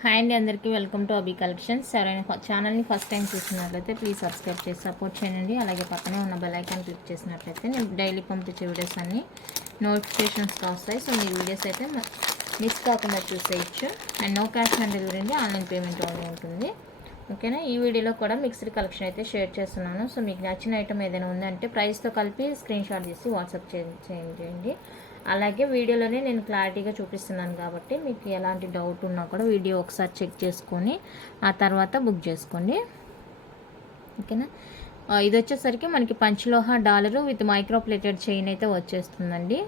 Hi అండి, అందరికీ welcome to అబీ collections. ఎవరైనా ఛానల్ని ఫస్ట్ టైం చూసినట్లయితే ప్లీజ్ సబ్స్క్రైబ్ చేసి సపోర్ట్ చేయండి. అలాగే పక్కనే ఉన్న బెల్ ఐకాన్ క్లిక్ చేసినట్లయితే నేను డైలీ పంపించే వీడియోస్ అన్ని నోటిఫికేషన్స్గా వస్తాయి. సో మీ వీడియోస్ అయితే మిస్ కాకుండా చూసేయచ్చు. And no cash on delivery అండి, ఆన్లైన్ పేమెంట్ ఓన్లీ ఉంటుంది. ఓకేనా. ఈ వీడియోలో కూడా మిక్స్డ్ కలెక్షన్ అయితే షేర్ చేస్తున్నాను. సో మీకు నచ్చిన ఐటమ్ ఏదైనా ఉందంటే ప్రైస్తో కలిపి స్క్రీన్ షాట్ చేసి వాట్సాప్ చేయండి. అలాగే వీడియోలోనే నేను క్లారిటీగా చూపిస్తున్నాను కాబట్టి మీకు ఎలాంటి డౌట్ ఉన్నా కూడా వీడియో ఒకసారి చెక్ చేసుకొని ఆ తర్వాత బుక్ చేసుకోండి. ఓకేనా. ఇది వచ్చేసరికి మనకి panchaloha dollar with micro plated chain అయితే వచ్చేస్తుందండి.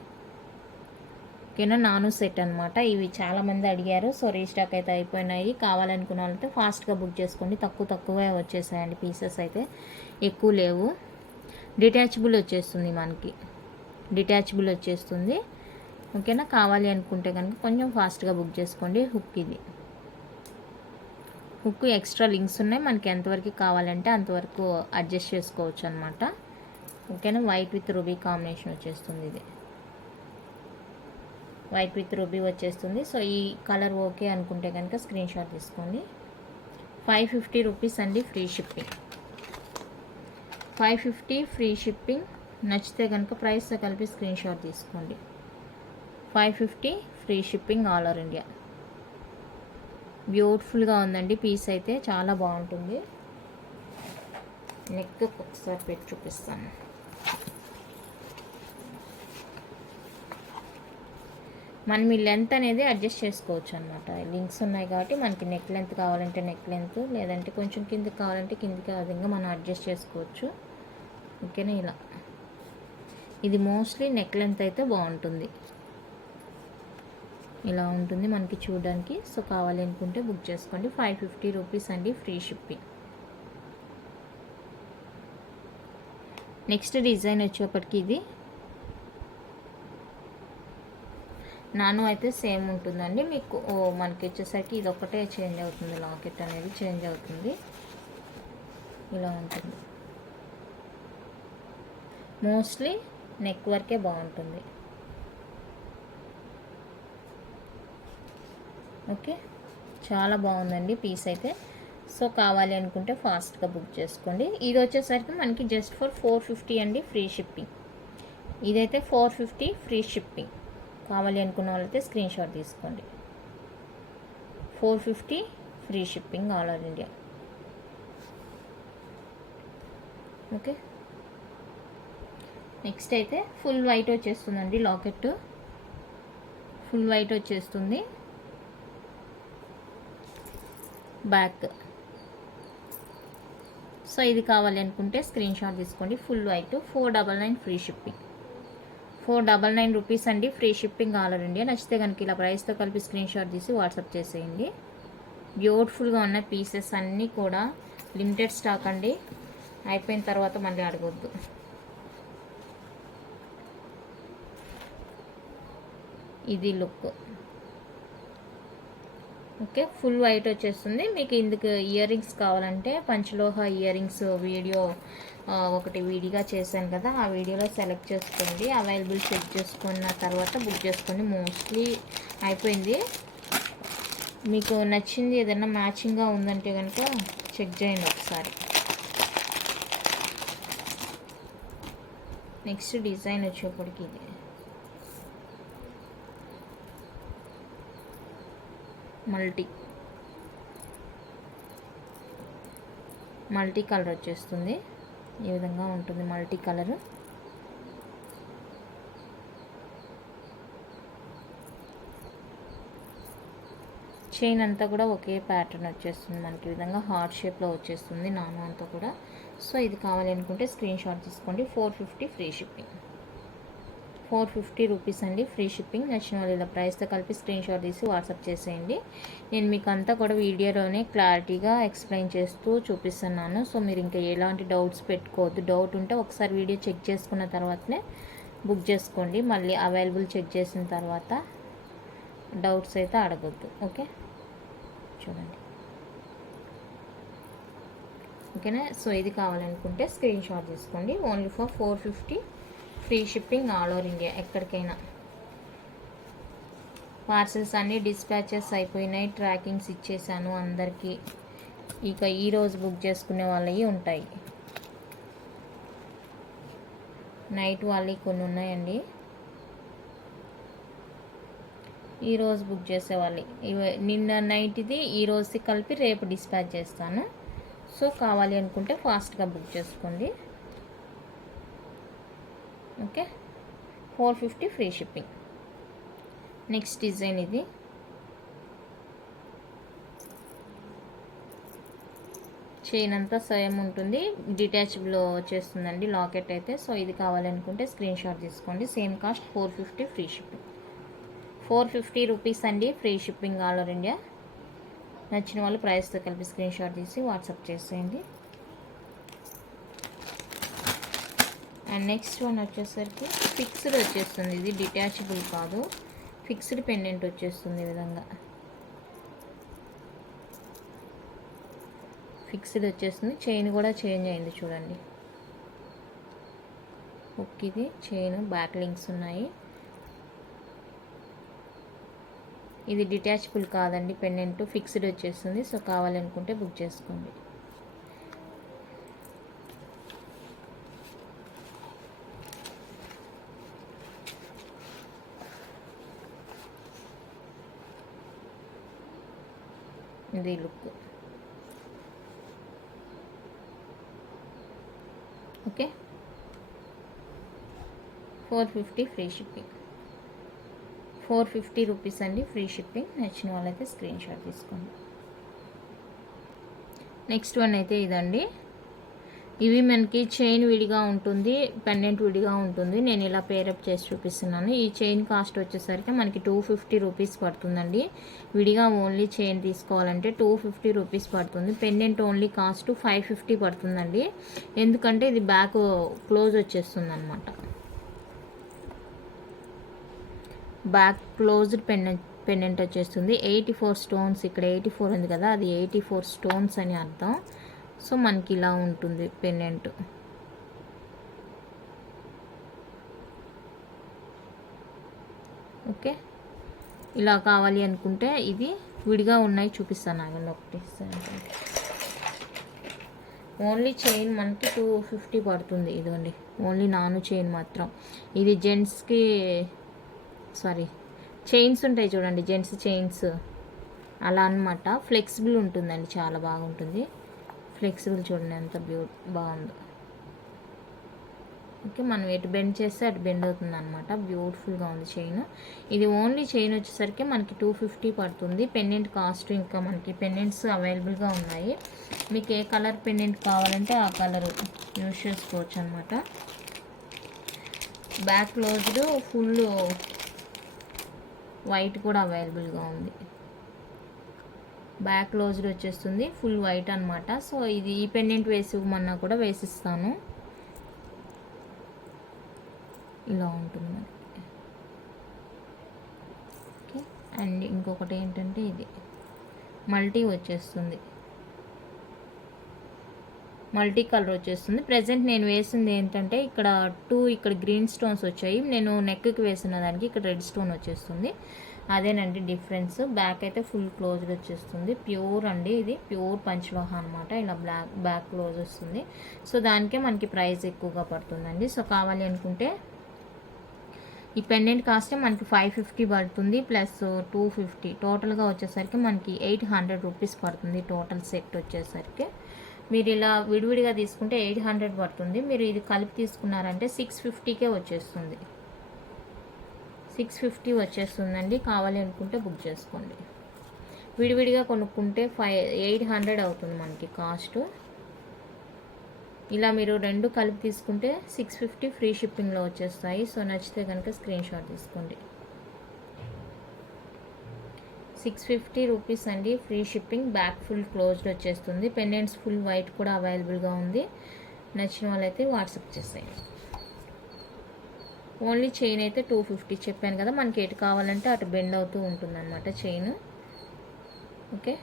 ఓకేనా. నాను సెట్ అనమాట. ఇవి చాలామంది అడిగారు. సో రీస్టాక్ అయితే అయిపోయినాయి. కావాలనుకున్న వాళ్ళైతే ఫాస్ట్గా బుక్ చేసుకోండి. తక్కువే వచ్చేసాయండి. పీసెస్ అయితే ఎక్కువ లేవు. డిటాచబుల్ వచ్చేస్తుంది. ఓకేనా. కావాలి అనుకుంటే కనుక కొంచెం ఫాస్ట్గా బుక్ చేసుకోండి. హుక్ ఎక్స్ట్రా లింక్స్ ఉన్నాయి. మనకి ఎంతవరకు కావాలంటే అంతవరకు అడ్జస్ట్ చేసుకోవచ్చు అనమాట. ఓకేనా. వైట్ విత్ రూబీ కాంబినేషన్ వచ్చేస్తుంది. ఇది వైట్ విత్ రూబీ వచ్చేస్తుంది. సో ఈ కలర్ ఓకే అనుకుంటే కనుక స్క్రీన్ షాట్ తీసుకోండి. 550 రూపీస్ అండి, ఫ్రీ షిప్పింగ్. 550 free shipping. నచ్చితే కనుక ప్రైస్తో కలిపి స్క్రీన్ షాట్ తీసుకోండి. 550 free shipping all over India. బ్యూటిఫుల్గా ఉందండి పీస్ అయితే, చాలా బాగుంటుంది. నెక్ ఒకసారి పెట్టి చూపిస్తాను. మనం ఈ లెంత్ అనేది అడ్జస్ట్ చేసుకోవచ్చు అనమాట. లింక్స్ ఉన్నాయి కాబట్టి మనకి నెక్ లెంత్ కావాలంటే నెక్ లెంత్, లేదంటే కొంచెం కిందకి కావాలంటే కిందకి, ఆ విధంగా మనం అడ్జస్ట్ చేసుకోవచ్చు. ఓకేనా. ఇలా ఇది మోస్ట్లీ నెక్ లెంత్ అయితే బాగుంటుంది. ఇలా ఉంటుంది మనకి చూడడానికి. సో కావాలి అనుకుంటే బుక్ చేసుకోండి. 550 రూపీస్ అండి, ఫ్రీ షిప్పింగ్. నెక్స్ట్ డిజైన్ వచ్చేప్పటికి ఇది నాను అయితే సేమ్ ఉంటుందండి. మీకు మనకి వచ్చేసరికి ఇది ఒకటే చేంజ్ అవుతుంది. లాకెట్ అనేది చేంజ్ అవుతుంది. ఇలా ఉంటుంది. మోస్ట్లీ నెక్ వరకే బాగుంటుంది. ఓకే. చాలా బాగుందండి పీస్ అయితే. సో కావాలి అనుకుంటే ఫాస్ట్గా బుక్ చేసుకోండి. ఇది వచ్చేసరికి మనకి జస్ట్ ఫర్ 450 అండి, ఫ్రీ షిప్పింగ్. ఇదైతే 450 ఫ్రీ షిప్పింగ్. కావాలి అనుకున్న వాళ్ళైతే స్క్రీన్ షాట్ తీసుకోండి. 450 free shipping all over India. Okay. Next అయితే ఫుల్ వైట్ వచ్చేస్తుందండి. లాకెట్ ఫుల్ వైట్ వచ్చేస్తుంది. బ్యాక్. సో ఇది కావాలి అనుకుంటే స్క్రీన్ షాట్ తీసుకోండి. Full white 499 free shipping. 499 rupees అండి, free shipping all over India. నచ్చితే కనుక ఇలా ప్రైస్తో కలిపి స్క్రీన్ షాట్ తీసి వాట్సాప్ చేసేయండి. బ్యూటిఫుల్గా ఉన్న పీసెస్ అన్నీ కూడా లిమిటెడ్ స్టాక్ అండి. అయిపోయిన తర్వాత మళ్ళీ అడగొద్దు. ఇది లుక్. ఓకే. ఫుల్ వైట్ వచ్చేస్తుంది. మీకు ఇందుకు ఇయర్ రింగ్స్ కావాలంటే పంచలోహ ఇయర్ రింగ్స్ వీడియో ఒకటి విడిగా చేశాను కదా, ఆ వీడియోలో సెలెక్ట్ చేసుకోండి. అవైలబుల్ చెక్ చేసుకున్న తర్వాత బుక్ చేసుకోండి. మోస్ట్లీ అయిపోయింది. మీకు నచ్చింది ఏదైనా మ్యాచింగ్గా ఉందంటే కనుక చెక్ చేయండి ఒకసారి. నెక్స్ట్ డిజైన్ వచ్చేప్పటికి ఇది మల్టీ కలర్ వచ్చేస్తుంది. ఈ విధంగా ఉంటుంది మల్టీ కలర్. చైన్ అంతా కూడా ఒకే ప్యాటర్న్ వచ్చేస్తుంది మనకి. ఈ విధంగా హార్ట్ షేప్లో వచ్చేస్తుంది నాను అంతా కూడా. సో ఇది కావాలి అనుకుంటే స్క్రీన్ షాట్ తీసుకోండి. 450 ఫ్రీ షిప్పింగ్. 450 రూపీస్ అండి, ఫ్రీ షిప్పింగ్. నచ్చిన వాళ్ళు ఇలా ప్రైస్తో కలిపి స్క్రీన్ షాట్ తీసి వాట్సాప్ చేసేయండి. నేను మీకు అంతా కూడా వీడియోలోనే క్లారిటీగా ఎక్స్ప్లెయిన్ చేస్తూ చూపిస్తున్నాను. సో మీరు ఇంకా ఎలాంటి డౌట్స్ పెట్టుకోవద్దు. డౌట్ ఉంటే ఒకసారి వీడియో చెక్ చేసుకున్న తర్వాతనే బుక్ చేసుకోండి. మళ్ళీ అవైలబుల్ చెక్ చేసిన తర్వాత డౌట్స్ అయితే అడగొద్దు. ఓకే. చూడండి. ఓకేనా. సో ఇది కావాలనుకుంటే స్క్రీన్ షాట్ తీసుకోండి. Only for 450 free shipping all over India, ఎక్కడికైనా. పార్సల్స్ అన్నీ డిస్పాచెస్ అయిపోయినాయి, ట్రాకింగ్స్ ఇచ్చేసాను అందరికీ. ఇక ఈరోజు బుక్ చేసుకునే వాళ్ళవి ఉంటాయి, నైట్ వాళ్ళవి కొన్ని ఉన్నాయండి. ఈరోజు బుక్ చేసేవాళ్ళు నిన్న నైట్ది ఈరోజుది కలిపి రేపు డిస్పాచ్ చేస్తాను. సో కావాలి అనుకుంటే ఫాస్ట్గా బుక్ చేసుకోండి. Okay, 450 free shipping. Next design ఇది. చైన్ అంతా సేమ్ ఉంటుంది, డిటాచబుల్ వచ్చేస్తుందండి లాకెట్ అయితే. సో ఇది కావాలనుకుంటే స్క్రీన్ షాట్ తీసుకోండి. Same cost 450 free shipping. 450 rupees అండి free shipping all over India. నచ్చిన వాళ్ళు ప్రైస్తో కలిపి స్క్రీన్ షాట్ తీసి వాట్సాప్ చేసేయండి. అండ్ నెక్స్ట్ వన్ వచ్చేసరికి ఫిక్స్డ్ వచ్చేస్తుంది. ఇది డిటాచబుల్ కాదు, ఫిక్స్డ్ పెండెంట్ వచ్చేస్తుంది. ఈ విధంగా ఫిక్స్డ్ వచ్చేస్తుంది. చైన్ కూడా చేంజ్ అయింది చూడండి. ఓకే, ఇది చైన్ బ్యాక్ లింక్స్ ఉన్నాయి. ఇది డిటాచబుల్ కాదండి పెండెంట్, ఫిక్స్డ్ వచ్చేస్తుంది. సో కావాలనుకుంటే బుక్ చేసుకోండి. ఇది look. Okay, 450 free shipping. 450 rupees అండి ఫ్రీ షిప్పింగ్. నచ్చిన వాళ్ళైతే స్క్రీన్ షాట్ తీసుకోండి. నెక్స్ట్ వన్ అయితే ఇదండి. ఇవి మనకి చైన్ విడిగా ఉంటుంది, పెండెంట్ విడిగా ఉంటుంది. నేను ఇలా పేరప్ చేసి చూపిస్తున్నాను. ఈ చైన్ కాస్ట్ వచ్చేసరికి మనకి 250 రూపీస్ పడుతుందండి. విడిగా ఓన్లీ చైన్ తీసుకోవాలంటే 250 రూపీస్ పడుతుంది. పెండెంట్ ఓన్లీ కాస్ట్ 550 పడుతుందండి. ఎందుకంటే ఇది బ్యాక్ క్లోజ్ వచ్చేస్తుంది అనమాట. బ్యాక్ క్లోజ్డ్ పెండెంట్ వచ్చేస్తుంది. 84 స్టోన్స్, ఇక్కడ 84 ఉంది కదా, అది 84 స్టోన్స్ అని అర్థం. సో మనకి ఇలా ఉంటుంది పెండెంట్. ఓకే, ఇలా కావాలి అనుకుంటే ఇది విడిగా ఉన్నాయి చూపిస్తాను. ఆగండి ఒకటి. ఓన్లీ చైన్ మనకి 250 పడుతుంది. ఇదండి ఓన్లీ నాను చైన్ మాత్రం. ఇది జెంట్స్కి చైన్స్ ఉంటాయి చూడండి, జెంట్స్ చైన్స్ అలా అనమాట. ఫ్లెక్సిబుల్ ఉంటుందండి, చాలా బాగుంటుంది. ఫ్లెక్సిబుల్ చూడండి ఎంత బాగుందో. ఓకే, మనం ఎటు బెండ్ చేస్తే అటు బెండ్ అవుతుంది అనమాట. బ్యూటిఫుల్గా ఉంది చైన్. ఇది ఓన్లీ చైన్ వచ్చేసరికి మనకి 250 పడుతుంది. పెండెంట్ కాస్ట్ ఇంకా మనకి పెండెంట్స్ అవైలబుల్గా ఉన్నాయి. మీకు ఏ కలర్ పెండెంట్ కావాలంటే ఆ కలర్ యూజ్ చేసుకోవచ్చు అనమాట. బ్యాక్ క్లోజ్డ్ ఫుల్ వైట్ కూడా అవైలబుల్గా ఉంది. బ్యాక్ క్లోజ్డ్ వచ్చేస్తుంది, ఫుల్ వైట్ అనమాట. సో ఇది ఈ పెండెంట్ వేసిమన్నా కూడా వేసిస్తాను. ఇలా ఉంటుంది మనకి. ఓకే, అండ్ ఇంకొకటి ఏంటంటే ఇది మల్టీ వచ్చేస్తుంది, మల్టీ కలర్ వచ్చేస్తుంది. ప్రజెంట్ నేను వేసింది ఏంటంటే ఇక్కడ గ్రీన్ స్టోన్స్ వచ్చాయి. నేను నెక్కి వేసిన దానికి ఇక్కడ రెడ్ స్టోన్ వచ్చేస్తుంది. అదేనండి డిఫరెన్స్. బ్యాక్ అయితే ఫుల్ క్లోజ్డ్ వచ్చేస్తుంది. ప్యూర్ అండి, ఇది ప్యూర్ పంచలోహ అనమాట. ఇలా బ్యాక్ క్లోజ్ వస్తుంది. సో దానికే మనకి ప్రైస్ ఎక్కువగా పడుతుందండి. సో కావాలి అనుకుంటే ఈ పెండెంట్ కాస్ట్ మనకి 550 పడుతుంది ప్లస్ 250, టోటల్గా వచ్చేసరికి మనకి 800 రూపీస్ పడుతుంది. టోటల్ సెట్ వచ్చేసరికి మీరు ఇలా విడివిడిగా తీసుకుంటే 800 పడుతుంది. మీరు ఇది కలిపి తీసుకున్నారంటే 650కే వచ్చేస్తుంది. 650 వచ్చేస్తుందండి. కావాలి అనుకుంటే బుక్ చేసుకోండి. విడివిడిగా కొనుక్కుంటే 800 అవుతుంది మనకి కాస్ట్. ఇలా మీరు రెండు కలిపి తీసుకుంటే 650 ఫ్రీ షిప్పింగ్లో వచ్చేస్తాయి. సో నచ్చితే కనుక స్క్రీన్ షాట్ తీసుకోండి. 650 రూపీస్ అండి free shipping. Back full closed వచ్చేస్తుంది. పెండెంట్స్ ఫుల్ వైట్ కూడా అవైలబుల్గా ఉంది. నచ్చిన వాళ్ళైతే వాట్సాప్ చేసేయండి. ఓన్లీ చైన్ అయితే 250 చెప్పాను కదా, మనకి ఎటు కావాలంటే అటు బెండ్ అవుతూ ఉంటుందన్నమాట చైన్. ఓకే,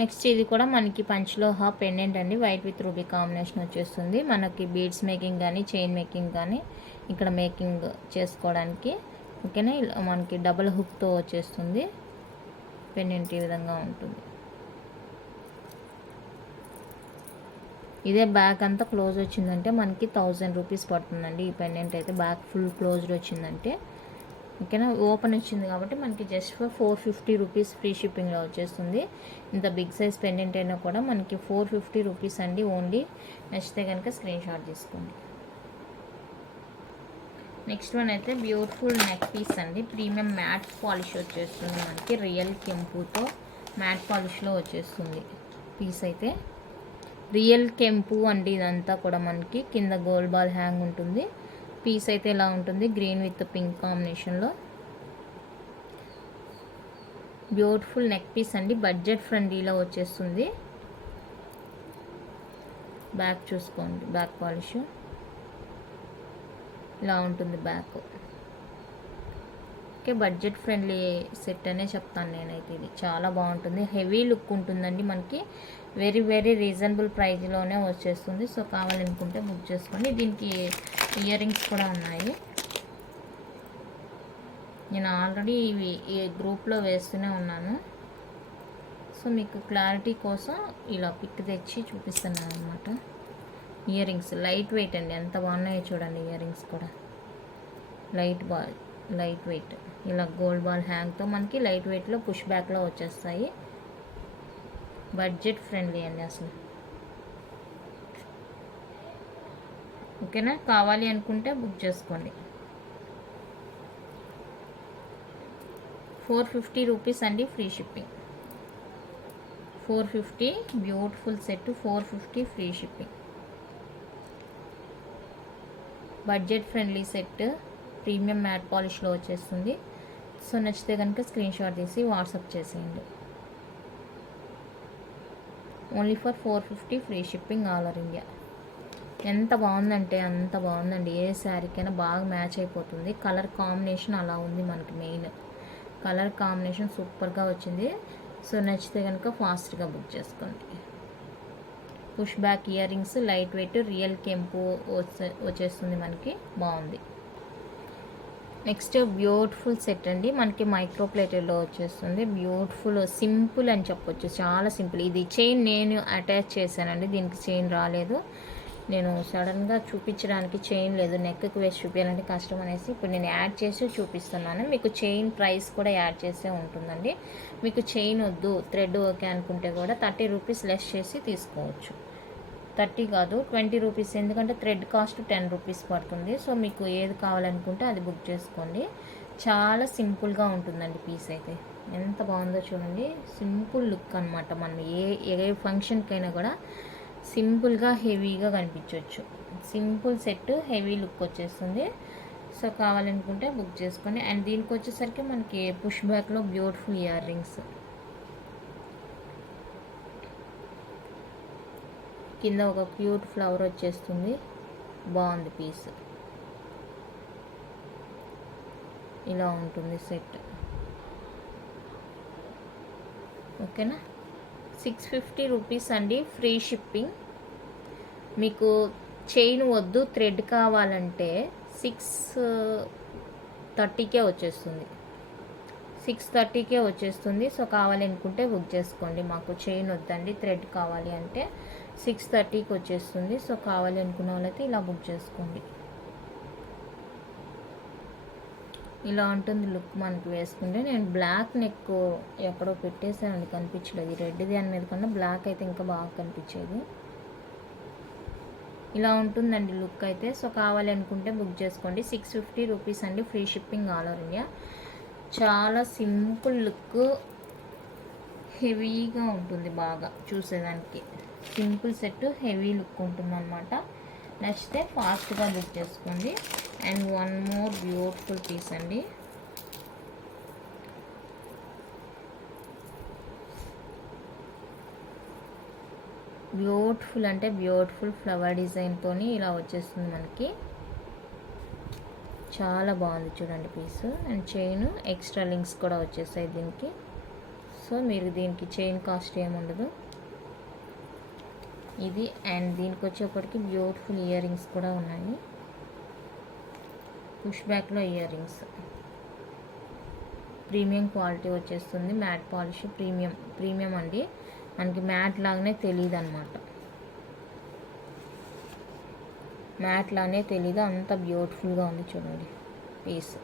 నెక్స్ట్ ఇది కూడా మనకి పంచలోహ పెండెంట్ అండి. వైట్ విత్ రూబీ కాంబినేషన్ వచ్చేస్తుంది. మనకి బీడ్స్ మేకింగ్ కానీ చైన్ మేకింగ్ కానీ ఇక్కడ మేకింగ్ చేసుకోవడానికి ఓకేనా. ఇలా మనకి డబుల్ హుక్తో వచ్చేస్తుంది. పెండెంట్ ఈ విధంగా ఉంటుంది. ఇదే బ్యాక్ అంతా క్లోజ్ వచ్చిందంటే మనకి 1000 రూపీస్ పడుతుందండి. ఈ పెండెంట్ అయితే బ్యాక్ ఫుల్ క్లోజ్డ్ వచ్చిందంటే, ఓకేనా. ఓపెన్ వచ్చింది కాబట్టి మనకి జస్ట్ ఫర్ 450 రూపీస్ ఫ్రీ షిప్పింగ్లో వచ్చేస్తుంది. ఇంత బిగ్ సైజ్ పెండెంట్ అయినా కూడా మనకి 450 రూపీస్ అండి ఓన్లీ. నచ్చితే కనుక స్క్రీన్ షాట్ తీసుకోండి. నెక్స్ట్ వన్ అయితే బ్యూటిఫుల్ నెక్ పీస్ అండి. ప్రీమియం మ్యాట్ పాలిష్ వచ్చేస్తుంది మనకి. రియల్ కెంపుతో మ్యాట్ పాలిష్లో వచ్చేస్తుంది పీస్ అయితే. రియల్ కెంపు అండి ఇదంతా కూడా మనకి. కింద గోల్డ్ బాల్ హ్యాంగ్ ఉంటుంది. పీస్ అయితే ఇలా ఉంటుంది, గ్రీన్ విత్ పింక్ కాంబినేషన్లో. బ్యూటిఫుల్ నెక్ పీస్ అండి, బడ్జెట్ ఫ్రెండ్లీలో వచ్చేస్తుంది. బ్యాక్ చూసుకోండి, బ్యాక్ పాలిష్ ఇలా ఉంటుంది back. Okay, budget friendly set అనే చెప్తాను నేనైతే. ఇది చాలా బాగుంటుంది, హెవీ లుక్ ఉంటుందండి మనకి. వెరీ వెరీ రీజనబుల్ ప్రైజ్లోనే వచ్చేస్తుంది. సో కావాలనుకుంటే బుక్ చేసుకోండి. దీనికి ఇయర్ రింగ్స్ కూడా ఉన్నాయి. నేను ఆల్రెడీ ఇవి ఈ గ్రూప్లో వేస్తూనే ఉన్నాను. సో మీకు క్లారిటీ కోసం ఇలా పిక్ తెచ్చి చూపిస్తున్నాను అనమాట. ఇయర్ రింగ్స్ లైట్ వెయిట్ అండి, ఎంత బాగున్నాయో చూడండి. ఇయర్ రింగ్స్ కూడా లైట్ వెయిట్, ఇలా గోల్డ్ బాల్ హ్యాంగ్తో మనకి లైట్ వెయిట్లో పుష్ బ్యాక్లో వచ్చేస్తాయి. బడ్జెట్ ఫ్రెండ్లీ అండి అసలు. ఓకేనా, కావాలి అనుకుంటే బుక్ చేసుకోండి. 450 రూపీస్ అండి free shipping. 450 beautiful set, 450 free shipping. Budget friendly set, premium matte పాలిష్లో వచ్చేస్తుంది. సో నచ్చితే కనుక స్క్రీన్ షాట్ తీసి వాట్సాప్ చేసేయండి. Only for 450 free shipping all over India. ఎంత బాగుందంటే అంత బాగుందండి. ఏ శారీకైనా బాగా మ్యాచ్ అయిపోతుంది. కలర్ కాంబినేషన్ అలా ఉంది మనకి. మెయిన్ కలర్ కాంబినేషన్ సూపర్గా వచ్చింది. సో నచ్చితే కనుక ఫాస్ట్గా బుక్ చేసుకోండి. Push back ear rings, light weight, real కెంపు వచ్చేస్తుంది మనకి. బాగుంది. నెక్స్ట్ బ్యూటిఫుల్ సెట్ అండి మనకి. మైక్రో ప్లేటెడ్లో వచ్చేస్తుంది. బ్యూటిఫుల్, సింపుల్ అని చెప్పొచ్చు, చాలా సింపుల్. ఇది చైన్ నేను అటాచ్ చేశానండి, దీనికి చైన్ రాలేదు. నేను సడన్గా చూపించడానికి చైన్ లేదు, నెక్కి వేసి చూపించాలంటే కష్టం అనేసి ఇప్పుడు నేను యాడ్ చేసి చూపిస్తున్నాను. మీకు చైన్ ప్రైస్ కూడా యాడ్ చేసే ఉంటుందండి. మీకు చైన్ వద్దు, థ్రెడ్ ఓకే అనుకుంటే కూడా 30 రూపీస్ లెస్ చేసి తీసుకోవచ్చు. 30 కాదు, 20 రూపీస్, ఎందుకంటే థ్రెడ్ కాస్ట్ 10 రూపీస్ పడుతుంది. సో మీకు ఏది కావాలనుకుంటే అది బుక్ చేసుకోండి. చాలా సింపుల్గా ఉంటుందండి పీస్ అయితే. ఎంత బాగుందో చూడండి. సింపుల్ లుక్ అనమాట. మనం ఏ ఫంక్షన్కైనా కూడా సింపుల్గా హెవీగా కనిపించవచ్చు. సింపుల్ సెట్, హెవీ లుక్ వచ్చేస్తుంది. సో కావాలనుకుంటే బుక్ చేసుకోండి. అండ్ దీనికి వచ్చేసరికి మనకి పుష్ బ్యాక్లో బ్యూటిఫుల్ ఇయర్ రింగ్స్, కింద ఒక క్యూట్ ఫ్లవర్ వచ్చేస్తుంది. బాగుంది పీస్. ఇలా ఉంటుంది సెట్. ఓకేనా, 650 రూపీస్ అండి ఫ్రీ షిప్పింగ్. మీకు చైన్ వద్దు, థ్రెడ్ కావాలంటే 630కే వచ్చేస్తుంది. 630కే వచ్చేస్తుంది. సో కావాలనుకుంటే బుక్ చేసుకోండి. మాకు చైన్ వద్దండి, థ్రెడ్ కావాలి అంటే 630కి వచ్చేస్తుంది. సో కావాలి అనుకున్న వాళ్ళైతే ఇలా బుక్ చేసుకోండి. ఇలా ఉంటుంది లుక్ మనకి వేసుకుంటే. నేను బ్లాక్ నెక్ ఎక్కడో పెట్టేసానండి, కనిపించలేదు. రెడ్ దాని మీద కన్నా బ్లాక్ అయితే ఇంకా బాగా కనిపించేది. ఇలా ఉంటుందండి లుక్ అయితే. సో కావాలి అనుకుంటే బుక్ చేసుకోండి. 650 రూపీస్ అండి free shipping all over India. చాలా సింపుల్ లుక్, హెవీగా ఉంటుంది బాగా చూసేదానికి. సింపుల్ సెట్, హెవీ లుక్ ఉంటుంది అనమాట. నచ్చితే ఫాస్ట్గా బుక్ చేసుకోండి. And one more beautiful piece అండి. బ్యూటిఫుల్ అంటే బ్యూటిఫుల్ ఫ్లవర్ డిజైన్తో ఇలా వచ్చేస్తుంది మనకి. చాలా బాగుంది చూడండి piece. And chain extra links కూడా వచ్చేసాయి దీనికి. సో మీరు దీనికి చైన్ కాస్ట్ ఏముండదు ఇది. అండ్ దీనికి వచ్చేప్పటికి బ్యూటిఫుల్ ఇయర్ రింగ్స్ కూడా ఉన్నాయి. పుష్ బ్యాక్లో ఇయర్ రింగ్స్. ప్రీమియం క్వాలిటీ వచ్చేస్తుంది. మ్యాట్ పాలిష్ ప్రీమియం అండి. మనకి మ్యాట్ లాగానే తెలియదు అనమాట. మ్యాట్ లానే తెలీదు, అంత బ్యూటిఫుల్గా ఉంది చూడండి పీస్.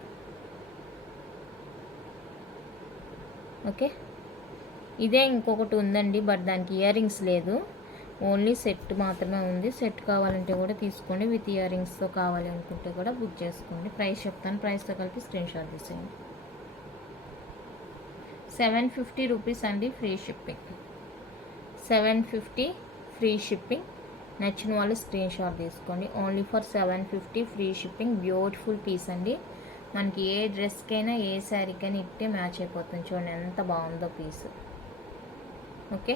ఓకే, ఇదే ఇంకొకటి ఉందండి, బట్ దానికి ఇయర్ రింగ్స్ లేదు, ఓన్లీ సెట్ మాత్రమే ఉంది. సెట్ కావాలంటే కూడా తీసుకోండి, విత్ ఇయర్ రింగ్స్తో కావాలి అనుకుంటే కూడా బుక్ చేసుకోండి. ప్రైస్ చెప్తాను, ప్రైస్తో కలిపి స్క్రీన్ షాట్ తీసేయండి. 750 రూపీస్ అండి, ఫ్రీ షిప్పింగ్. 750 free shipping. నచ్చిన వాళ్ళు స్క్రీన్ షాట్ తీసుకోండి. Only for 750 free shipping. Beautiful piece అండి. మనకి ఏ డ్రెస్కైనా ఏ శారీకైనా ఇట్టే మ్యాచ్ అయిపోతుంది. చూడండి ఎంత బాగుందో పీస్. ఓకే,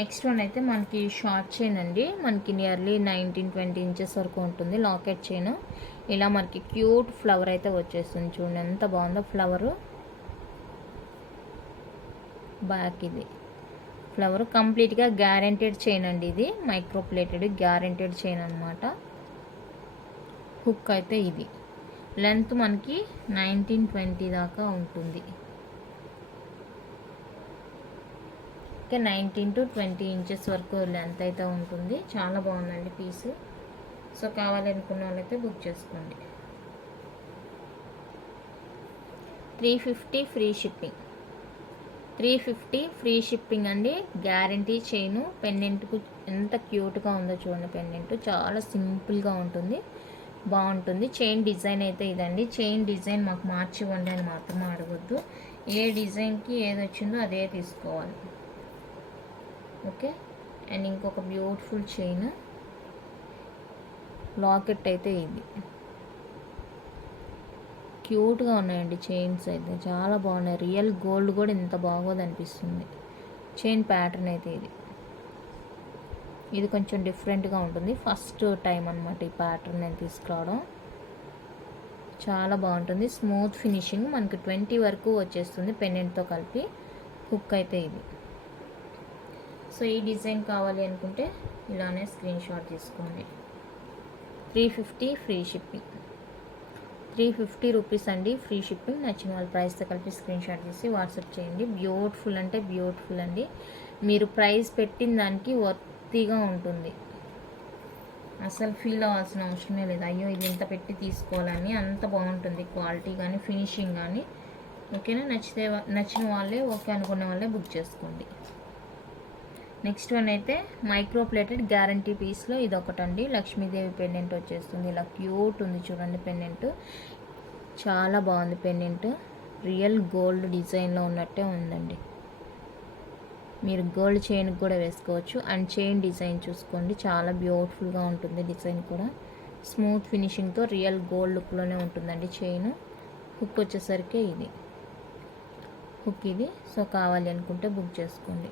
నెక్స్ట్ వన్ అయితే మనకి షార్ట్ చైన్ అండి. మనకి నియర్లీ 19-20 ఇంచెస్ వరకు ఉంటుంది. లాకెట్ చైన్ ఇలా మనకి క్యూట్ ఫ్లవర్ అయితే వచ్చేస్తుంది. చూడండి ఎంత బాగుందో ఫ్లవరు. బ్యాక్ ఇది ఫ్లవర్ కంప్లీట్గా గ్యారెంటెడ్ చైన్ అండి. ఇది మైక్రో ప్లేటెడ్ గ్యారెంటెడ్ చైన్ అనమాట. హుక్ అయితే ఇది లెంత్ మనకి 19-20 దాకా ఉంటుంది. ఓకే, 19 to 20 ఇంచెస్ వరకు లెంత్ అయితే ఉంటుంది. చాలా బాగుందండి పీస్. సో కావాలనుకున్న వాళ్ళైతే బుక్ చేసుకోండి. 350 ఫ్రీ షిప్పింగ్. 350 ఫ్రీ షిప్పింగ్ అండి. Guarantee chain. పెండెంట్కు ఎంత క్యూట్గా ఉందో చూడండి. పెండెంట్ చాలా సింపుల్గా ఉంటుంది, బాగుంటుంది. చైన్ డిజైన్ అయితే ఇదండి. చైన్ డిజైన్ మాకు మార్చి ఇవ్వండి అని మాత్రమే అడగొద్దు. ఏ డిజైన్కి ఏది వచ్చిందో అదే తీసుకోవాలి. ఓకే, అండ్ ఇంకొక బ్యూటిఫుల్ చైన్ లాకెట్ అయితే ఇది. క్యూట్గా ఉన్నాయండి చైన్స్ అయితే, చాలా బాగున్నాయి. రియల్ గోల్డ్ కూడా ఇంత బాగోదు అనిపిస్తుంది. చైన్ ప్యాటర్న్ అయితే ఇది కొంచెం డిఫరెంట్గా ఉంటుంది. ఫస్ట్ టైం అనమాట ఈ ప్యాటర్న్ నేను తీసుకురావడం. చాలా బాగుంటుంది. Smooth finishing. మనకి 20 వరకు వచ్చేస్తుంది పెండెంట్తో కలిపి. హుక్ అయితే ఇది. సో ఈ డిజైన్ కావాలి అనుకుంటే ఇలానే స్క్రీన్ షాట్ తీసుకోండి. 350 ఫ్రీ షిప్పింగ్. 350 రూపీస్ అండి, ఫ్రీ షిప్పింగ్. నచ్చిన వాళ్ళ ప్రైస్తో కలిపి స్క్రీన్ షాట్ తీసి వాట్సాప్ చేయండి. బ్యూటిఫుల్ అంటే బ్యూటిఫుల్ అండి. మీరు ప్రైస్ పెట్టిన దానికి వర్తీగా ఉంటుంది. అసలు ఫీల్ అవ్వాల్సిన అవసరమే లేదు, అయ్యో ఇది ఇంత పెట్టి తీసుకోవాలని. అంత బాగుంటుంది క్వాలిటీ కానీ ఫినిషింగ్ కానీ. ఓకేనా, నచ్చిన వాళ్ళే ఓకే అనుకున్న వాళ్ళే బుక్ చేసుకోండి. నెక్స్ట్ వన్ అయితే మైక్రో ప్లేటెడ్ గ్యారంటీ పీస్లో ఇది ఒకటండి. లక్ష్మీదేవి పెండెంట్ వచ్చేస్తుంది. ఇలా క్యూట్ ఉంది చూడండి పెండెంట్. చాలా బాగుంది పెండెంట్. రియల్ గోల్డ్ డిజైన్లో ఉన్నట్టే ఉందండి. మీరు గోల్డ్ చైన్ కూడా వేసుకోవచ్చు. అండ్ చైన్ డిజైన్ చూసుకోండి, చాలా బ్యూటిఫుల్గా ఉంటుంది. డిజైన్ కూడా స్మూత్ ఫినిషింగ్తో రియల్ గోల్డ్ లుక్లోనే ఉంటుందండి చైన్. హుక్ వచ్చేసరికి ఇది హుక్ ఇది. సో కావాలి అనుకుంటే బుక్ చేసుకోండి.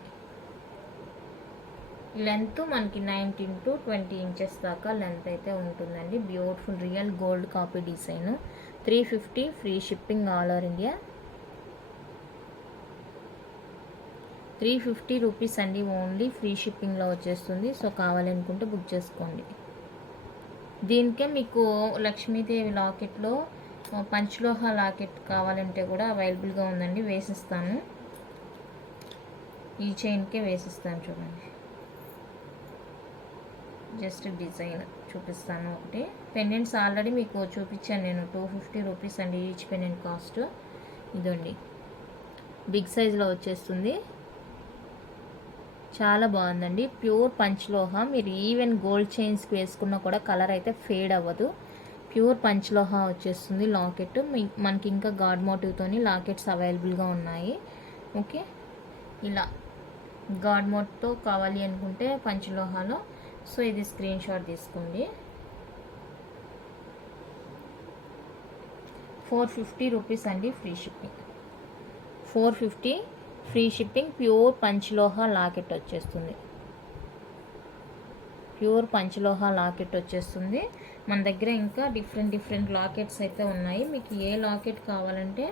లెంత్ మనకి 19 to 20 ఇంచెస్ దాకా లెంత్ అయితే ఉంటుందండి. Beautiful real gold copy design. 350 free shipping all over India. 350 rupees అండి, ఓన్లీ ఫ్రీ షిప్పింగ్లో వచ్చేస్తుంది. సో కావాలనుకుంటే బుక్ చేసుకోండి. దీనికే మీకు లక్ష్మీదేవి లాకెట్లో పంచలోహ లాకెట్ కావాలంటే కూడా అవైలబుల్గా ఉందండి, వేసిస్తాను. ఈ చైన్కే వేసిస్తాను చూడండి. జస్ట్ డిజైన్ చూపిస్తాను ఒకటి. పెండెంట్స్ ఆల్రెడీ మీకు చూపించాను నేను. 250 రూపీస్ అండి ఈచ్ పెండెంట్ కాస్ట్. ఇదండి బిగ్ సైజులో వచ్చేస్తుంది. చాలా బాగుందండి. ప్యూర్ పంచలోహ. మీరు ఈవెన్ గోల్డ్ చైన్స్కి వేసుకున్నా కూడా కలర్ అయితే ఫేడ్ అవ్వదు. ప్యూర్ పంచలోహ వచ్చేస్తుంది లాకెట్. మనకి ఇంకా గాడ్ మోటివ్తోని లాకెట్స్ అవైలబుల్గా ఉన్నాయి. ఓకే, ఇలా గాడ్ మోటివ్తో కావాలి అనుకుంటే పంచలోహాలో. సో ఇది స్క్రీన్ షాట్ తీసుకోండి. 450 రూపీస్ అండి, free shipping. 450 free shipping. Pure panchaloha locket వచ్చేస్తుంది. ప్యూర్ పంచలోహ లాకెట్ వచ్చేస్తుంది. మన దగ్గర ఇంకా డిఫరెంట్ లాకెట్స్ అయితే ఉన్నాయి. మీకు ఏ లాకెట్ కావాలంటే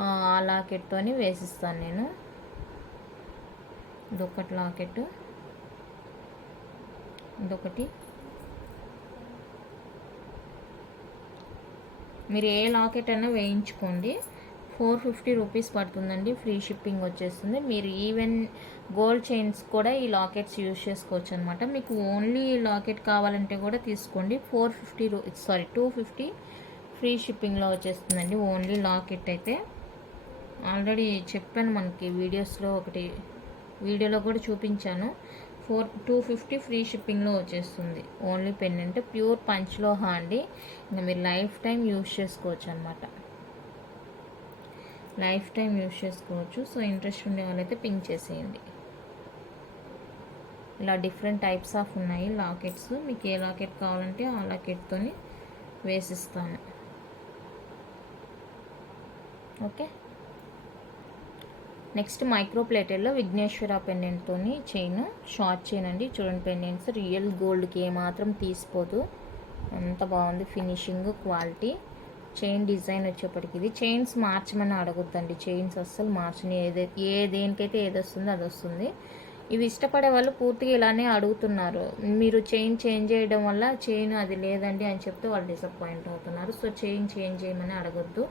ఆ లాకెట్తోని వేసిస్తాను నేను. ఇదొకటి లాకెట్, ఇదొకటి. మీరు ఏ లాకెట్ అయినా వేయించుకోండి. 450 రూపీస్ పడుతుందండి, ఫ్రీ షిప్పింగ్ వచ్చేస్తుంది. మీరు ఈవెన్ గోల్డ్ చైన్స్ కూడా ఈ లాకెట్స్ యూజ్ చేసుకోవచ్చు అనమాట. మీకు ఓన్లీ లాకెట్ కావాలంటే కూడా తీసుకోండి. 250 ఫ్రీ షిప్పింగ్లో వచ్చేస్తుందండి ఓన్లీ లాకెట్ అయితే. ఆల్రెడీ చెప్పాను మనకి వీడియోలో కూడా చూపించాను. 250 ఫ్రీ షిప్పింగ్లో వచ్చేస్తుంది ఓన్లీ పెండెంట్. ప్యూర్ పంచ్లో అండి, ఇంకా మీరు లైఫ్ టైం యూజ్ చేసుకోవచ్చు అనమాట. లైఫ్ టైం యూజ్ చేసుకోవచ్చు. సో ఇంట్రెస్ట్ ఉండే వాళ్ళైతే పింక్ చేసేయండి. ఇలా డిఫరెంట్ టైప్స్ ఆఫ్ ఉన్నాయి లాకెట్స్. మీకు ఏ లాకెట్ కావాలంటే ఆ లాకెట్తో వేసిస్తాను. ఓకే, నెక్స్ట్ మైక్రో ప్లేటెడ్లో విఘ్నేశ్వర పెండెంట్తో చైన్, షార్ట్ చైన్ అండి. చూడండి, పెండెంట్స్ రియల్ గోల్డ్కి ఏమాత్రం తీసిపోదు, అంత బాగుంది ఫినిషింగ్, క్వాలిటీ. చైన్ డిజైన్ వచ్చేప్పటికి ఇది చైన్స్ మార్చమని అడగొద్దండి. చైన్స్ అస్సలు మార్చని, దేనికైతే ఏది వస్తుందో అది వస్తుంది. ఇవి ఇష్టపడే వాళ్ళు పూర్తిగా ఇలానే అడుగుతున్నారు. మీరు చైన్ చేంజ్ చేయడం వల్ల చైన్ అది లేదండి అని చెప్తే వాళ్ళు డిసప్పాయింట్ అవుతున్నారు. సో చైన్ చేంజ్ చేయమని అడగొద్దు.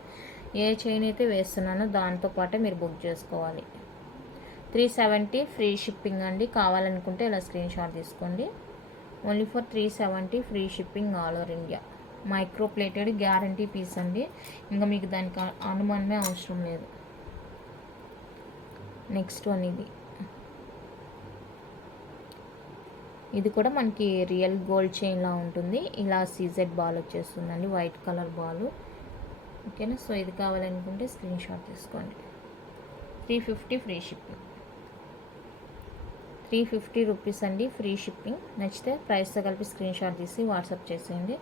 ఏ చైన్ అయితే వేస్తున్నానో దాంతోపాటే మీరు బుక్ చేసుకోవాలి. 370 ఫ్రీ షిప్పింగ్ అండి. కావాలనుకుంటే ఇలా స్క్రీన్ షాట్ తీసుకోండి. Only for 370 free shipping all over India. Micro plated guarantee piece అండి, ఇంకా మీకు దానికి అనుమానమే అవసరం లేదు. నెక్స్ట్ వన్ ఇది కూడా మనకి రియల్ గోల్డ్ చైన్లా ఉంటుంది. ఇలా సీజెడ్ బాల్ వచ్చేస్తుందండి, వైట్ కలర్ బాల్. ఓకేనా, సో ఇది కావాలనుకుంటే స్క్రీన్ షాట్ తీసుకోండి. 350 ఫ్రీ షిప్పింగ్, 350 రూపీస్ అండి ఫ్రీ షిప్పింగ్. నచ్చితే ప్రైస్తో కలిపి స్క్రీన్ షాట్ తీసి వాట్సాప్ చేసేయండి.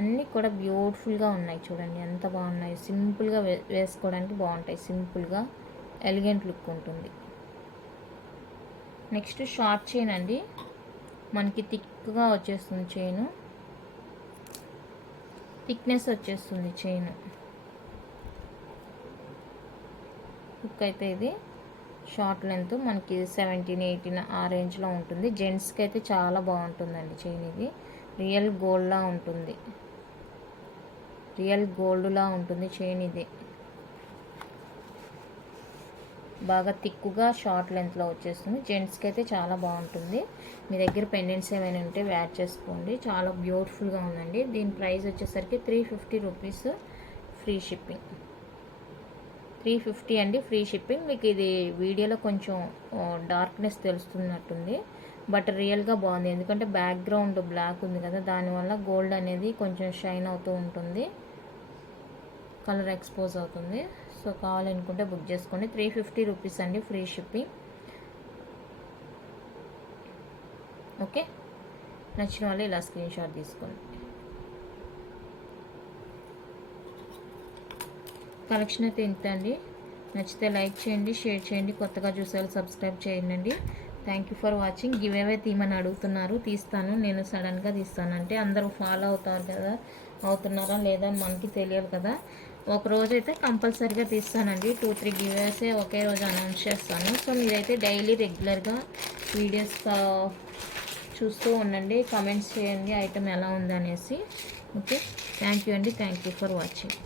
అన్నీ కూడా బ్యూటిఫుల్గా ఉన్నాయి, చూడండి ఎంత బాగున్నాయి. సింపుల్గా వేసుకోవడానికి బాగుంటాయి, సింపుల్గా ఎలిగెంట్ లుక్ ఉంటుంది. నెక్స్ట్ షార్ట్ చైన్ అండి, మనకి థిక్గా వచ్చేస్తుంది చైన్, థిక్నెస్ వచ్చేస్తుంది చైన్. లుక్ అయితే ఇది షార్ట్ లెంత్ మనకి 17, 18 ఆ రేంజ్లో ఉంటుంది. జెంట్స్కి అయితే చాలా బాగుంటుందండి చైన్. ఇది రియల్ గోల్డ్లా ఉంటుంది, రియల్ గోల్డ్లా ఉంటుంది చైన్. ఇది బాగా థిక్గా షార్ట్ లెంత్లో వచ్చేస్తుంది. జెంట్స్కి అయితే చాలా బాగుంటుంది. మీ దగ్గర పెండెంట్స్ ఏమైనా ఉంటే యాడ్ చేసుకోండి, చాలా బ్యూటిఫుల్గా ఉందండి. దీని ప్రైస్ వచ్చేసరికి 350 రూపీస్ ఫ్రీ షిప్పింగ్. 350 అండి ఫ్రీ షిప్పింగ్. మీకు ఇది వీడియోలో కొంచెం డార్క్నెస్ తెలుస్తున్నట్టుంది, బట్ రియల్గా బాగుంది. ఎందుకంటే బ్యాక్గ్రౌండ్ బ్లాక్ ఉంది కదా, దానివల్ల గోల్డ్ అనేది కొంచెం షైన్ అవుతూ ఉంటుంది, కలర్ ఎక్స్పోజ్ అవుతుంది. సో కావాలనుకుంటే బుక్ చేసుకోండి. 350 రూపీస్ అండి ఫ్రీ షిప్పింగ్. ఓకే, నచ్చిన వాళ్ళు ఇలా స్క్రీన్ షాట్ తీసుకోండి. కలెక్షన్ అయితే ఇంత అండి. నచ్చితే లైక్ చేయండి, షేర్ చేయండి, కొత్తగా చూసేవాళ్ళు సబ్స్క్రైబ్ చేయండి. Thank you for watching. Give away తీయమని అడుగుతున్నారు, తీస్తాను. నేను సడన్గా తీస్తానంటే అందరూ ఫాలో అవుతున్నారా లేదా అని మనకి తెలియదు కదా. ఒక రోజు అయితే కంపల్సరీగా తీస్తానండి. 2-3 గివ్ అవేసే ఒకే రోజు అనౌన్స్ చేస్తాను. సో మీరైతే డైలీ రెగ్యులర్గా వీడియోస్ చూస్తూ ఉండండి, కమెంట్స్ చేయండి ఐటమ్ ఎలా ఉందనేసి. ఓకే, థ్యాంక్ యూ అండి. Thank you for watching.